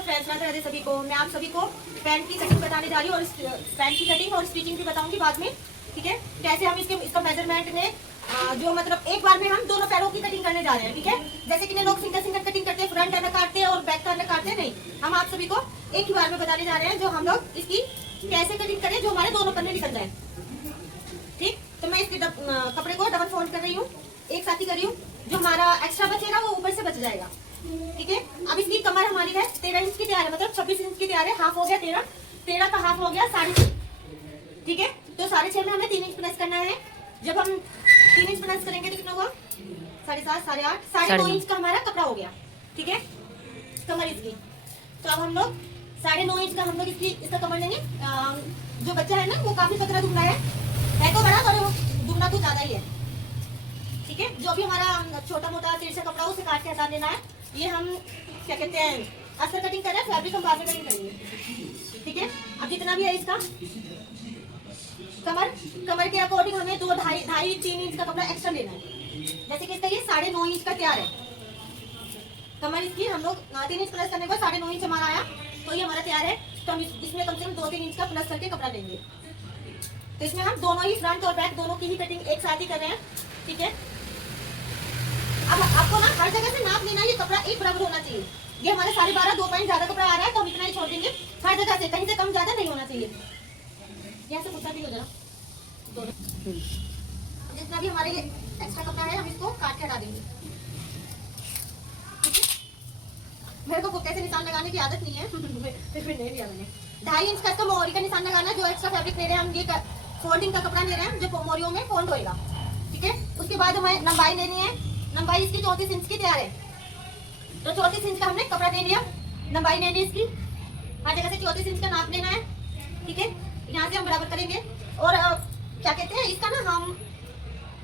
Hello friends, Radhe Radhe सभी को। मैं आप सभी को पैंट की कटिंग बताने जा रही हूँ और पैंट की कटिंग और स्टिचिंग भी बताऊंगी बाद में। ठीक है, कैसे हम इसका मेजरमेंट में जो मतलब एक बार में हम दोनों पैरों की कटिंग करने जा रहे हैं। ठीक है, जैसे कि लोग सिंगल सिंगल कटिंग करते हैं, फ्रंट अंदर काटते हैं और बैक का अंदर काटते हैं, नहीं, हम आप सभी को एक ही बार में बताने जा रहे हैं जो हम लोग इसकी कैसे कटिंग करें जो हमारे दोनों पन्ने निकल जाए। ठीक, तो मैं इसके कपड़े को डबल फोल्ड कर रही हूँ, एक साथ ही कर रही हूँ। जो हमारा एक्स्ट्रा बचेगा वो ऊपर से बच जाएगा। ठीक है, अब इसकी कमर हमारी है 13 इंच की तैयार है, मतलब 26 इंच की तैयार है। हाफ हो गया 13, 13 का हाफ हो गया 6.5। ठीक है, तो 6.5 में हमें 3 इंच प्लस करना है। जब हम 3 इंच प्लस करेंगे तो कितना हुआ? 7.5, 8.5, 9.5 इंच का हमारा कपड़ा हो गया। ठीक है, कमर इसकी। तो अब हम लोग 9.5 इंच का हम लोग इसका कमर लेंगे। जो बच्चा है ना वो काफी पतला दुबला है तो बड़ा, और दुबला तो ज्यादा ही है। ठीक है, जो भी हमारा छोटा मोटा तिरछा कपड़ा उसे काट के हटा देना है। ये हम क्या कहते हैं, अस्तर कटिंग कर रहे हैं, फैब्रिक हम बाद में कटिंग करेंगे। ठीक है, अब जितना भी है इसका कमर के अकॉर्डिंग हमें 2-2.5-3 इंच का कपड़ा एक्स्ट्रा लेना है। जैसे कि इसका ये 9.5 इंच का तैयार है कमर इसकी। हम लोग 3 इंच प्लस करने के बाद 9.5 इंच हमारा आया, तो ये हमारा तैयार है। तो हम इसमें कम से कम 2-3 इंच का प्लस करके कपड़ा लेंगे। तो इसमें हम दोनों ही फ्रंट और बैक दोनों की ही कटिंग एक साथ ही कर रहे हैं। ठीक है, अब आपको ना हर जगह से नाप लेना, ये कपड़ा एक बराबर होना चाहिए। ये हमारे 12.5 2 पॉइंट ज्यादा कपड़ा आ रहा है तो हम इतना ही छोड़ देंगे। हर जगह से कहीं से कम ज्यादा नहीं होना चाहिए। यहाँ से कुछ भी हो जाए, जितना भी हमारे ये एक्स्ट्रा कपड़ा है हम इसको काट के हटा देंगे। मेरे को कुत्ते से निशान लगाने की आदत नहीं है फिर नहीं लिया मैंने। 2.5 इंच का इसका मोहरी का निशान लगाना। जो एक्स्ट्रा फैब्रिक ले रहे हैं हम, ये फोल्डिंग का कपड़ा ले रहे हैं जो मोहरियों में फोल्ड होएगा। ठीक है, उसके बाद हमें लंबाई लेनी है। लंबाई इसकी 34 इंच की तैयार है, तो 34 इंच का हमने कपड़ा ले लिया। लंबाई लेनी इसकी, हर जगह से 34 इंच का नाप लेना है। ठीक है, यहाँ से हम बराबर करेंगे। और क्या कहते हैं इसका ना, हम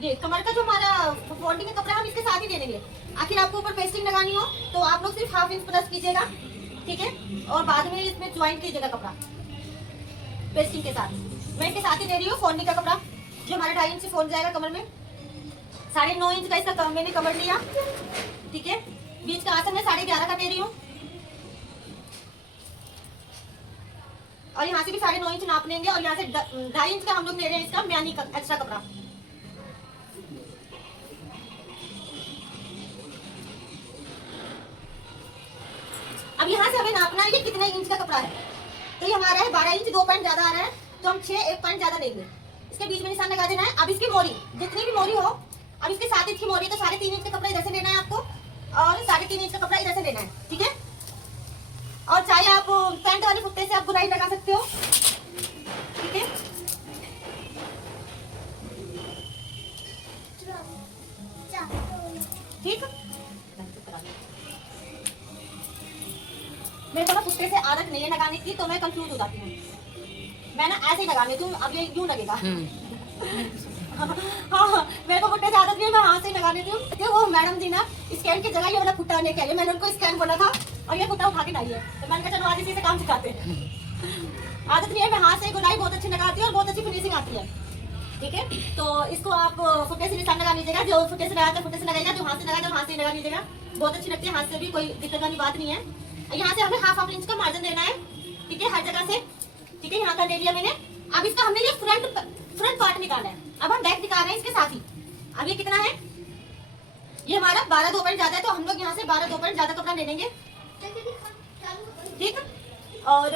ये कमर का जो हमारा फोल्डिंग का कपड़ा हम इसके साथ ही ले लेंगे। आखिर आपको ऊपर पेस्टिंग लगानी हो तो आप लोग सिर्फ 1/2 इंच प्लस कीजिएगा। ठीक है, और बाद में इसमें ज्वाइंट कीजिएगा कपड़ा पेस्टिंग के साथ। मैं इसके साथ ही दे रही हूँ फोल्डिंग का कपड़ा, जो हमारा 2.5 इंच से फोल्ड जाएगा कमर में। 9.5 इंच का इसका मैंने कमर लिया। ठीक है, बीच का आसन में 11.5 का दे रही हूँ, और यहाँ से भी 9.5 इंच नाप लेंगे। और यहाँ से 2.5 इंच का हम लोग ले रहे हैं इसका म्यानी का एक्स्ट्रा कपड़ा। अब यहाँ से हमें नापना है कि कितने इंच का कपड़ा है। तो ये हमारा है 12 इंच, 2 पॉइंट ज्यादा आ रहा है, तो हम 6 1 पॉइंट ज्यादा लेंगे। इसके बीच में निशान लगा देना है। अब इसकी मोरी, जितनी भी मोरी हो, अब इसके 7 इंच की मोरी, तो 3.5 इंच का कपड़ा इधर से लेना है आपको, और 3.5 इंच का कपड़ा इधर से लेना है। ठीक है, और चाहे आप पैंट वाले फुट्टे से आप बुनाई लगा सकते हो। ठीक है, ठीक, मेरे को ना फुट्टे से आदत नहीं है लगाने की, तो मैं कंफ्यूज हो जाती हूँ। मैं ना ऐसे ही लगा लेती हूँ। अब ये यूं लगेगा हाँ, मेरे को फुट्टे से आदत नहीं है, मैं हाथ से ही लगा लेती हूँ। वो मैडम जी ना स्कैन की जगह ये वाला फुट्टा लेके आई है। मैंने उनको स्कैन बोला था और ये फुट्टा उठा के लाई है, तो मैंने कहा चलो आज इसी से काम सिखाते हैं। आदत नहीं है, मैं हाथ से गुनाई बहुत अच्छी लगाती हूँ और बहुत अच्छी फिनिशिंग आती है। ठीक है, तो इसको आप फुट्टे से निशान लगा लीजिएगा। जो फुट्टे से लगाता है फुट्टे से लगाएगा, जो हाथ से लगाएगा हाथ से लगा लीजिएगा। बहुत अच्छी लगती है हाथ से भी, कोई दिक्कत वाली बात नहीं है। यहाँ से हमें 1/2 इंच का मार्जिन देना है। ठीक है, हर जगह से। ठीक है, यहाँ का दे दिया मैंने। अब इसका हमने ये फ्रंट पार्ट निकाला है। अब हम बैक निकाल रहे हैं इसके साथ ही। अब ये कितना है, ये हमारा 12 2 पॉइंट ज्यादा है, तो हम लोग यहाँ से 12 2 पॉइंट ज्यादा कपड़ा ले लेंगे। ठीक, और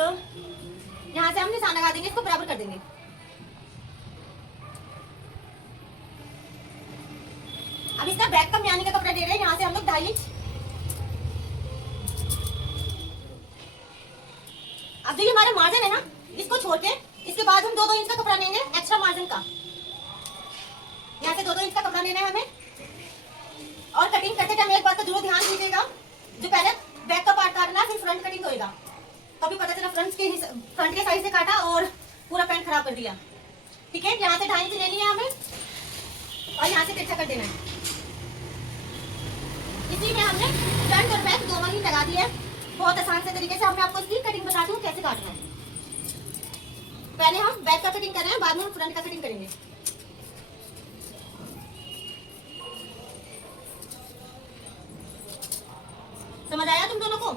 यहाँ से हम निशान लगा देंगे, इसको बराबर कर देंगे। अब इसका बैक का म्यानी का कपड़ा ले रहे हैं, यहाँ से हम लोग 2.5 इंच। अब जो ये हमारा मार्जिन है ना, इसको छोड़ के इसके बाद हम 2-2 इंच का कपड़ा लेंगे एक्स्ट्रा मार्जिन का। यहाँ से 2-2 इंच का कपड़ा लेना है हमें। और कटिंग करते टाइम एक बात का जरूर ध्यान दीजिएगा, जो पहले बैक का पार्ट काटना फिर फ्रंट कटिंग होएगा। कभी पता चला फ्रंट के साइड से काटा और पूरा पैंट खराब कर दिया। ठीक है, यहाँ से 2.5 इंच लेनी है हमें और यहाँ से तिरछा कर देना है। इसी में हमने फ्रंट और बैक दोनों ही लगा दिया है। बहुत आसान से तरीके से मैं आपको इसकी कटिंग बताती हूँ कैसे काटना है। पहले हम बैक का कटिंग कर रहे हैं, बाद में हम फ्रंट का कटिंग करेंगे। समझ आया तुम दोनों को?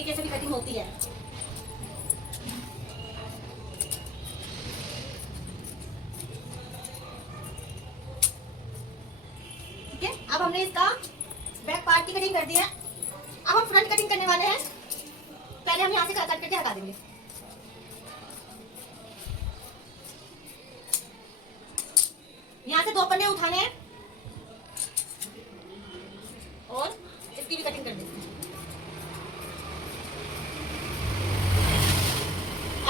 तरीके से भी कटिंग होती है। ठीक है, अब हमने इसका बैक पार्ट की कटिंग कर दी है। अब हम फ्रंट कटिंग करने वाले हैं। पहले हम यहाँ से कट करके हटा देंगे। यहाँ से 2 पन्ने उठाने हैं और इसकी भी कटिंग कर देंगे।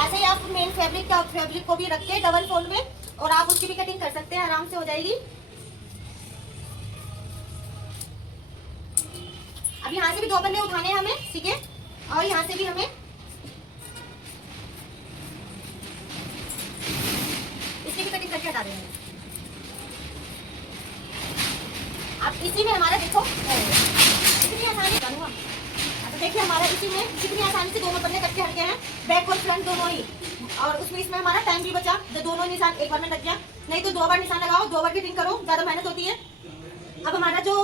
ऐसे ही आप मेन फैब्रिक को भी रख के डबल फोल्ड में और आप उसकी भी कटिंग कर सकते हैं, आराम से हो जाएगी। अब यहाँ से भी 2 पन्ने उठाने हैं हमें, ठीक है, और यहाँ से भी हमें इसकी भी कटिंग करके हटा देंगे। अब इसी में हमारा देखो कितनी आसानी करूँगा। अब देखिए हमारा इसी में कितनी आसानी से दोनों पन्ने कट के हट गए हैं, बैक और फ्रंट दोनों ही। और उसमें इसमें हमारा टाइम भी बचा, जो दोनों निशान एक बार में लग गया। नहीं तो 2 बार निशान लगाओ, 2 बार कटिंग करो, ज्यादा मेहनत होती है। अब हमारा जो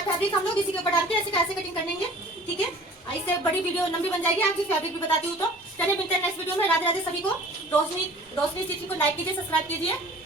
फैब्रिक हम लोग इसी के ऊपर डाल के ऐसे कैसे कटिंग कर लेंगे, ठीक है। इससे बड़ी वीडियो लंबी बन जाएगी, आपकी फैब्रिक भी बताती हूँ। तो चलिए मिलते हैं नेक्स्ट वीडियो में। राधे राधे सभी को। रोशनी स्टिचिंग को लाइक कीजिए, सब्सक्राइब कीजिए।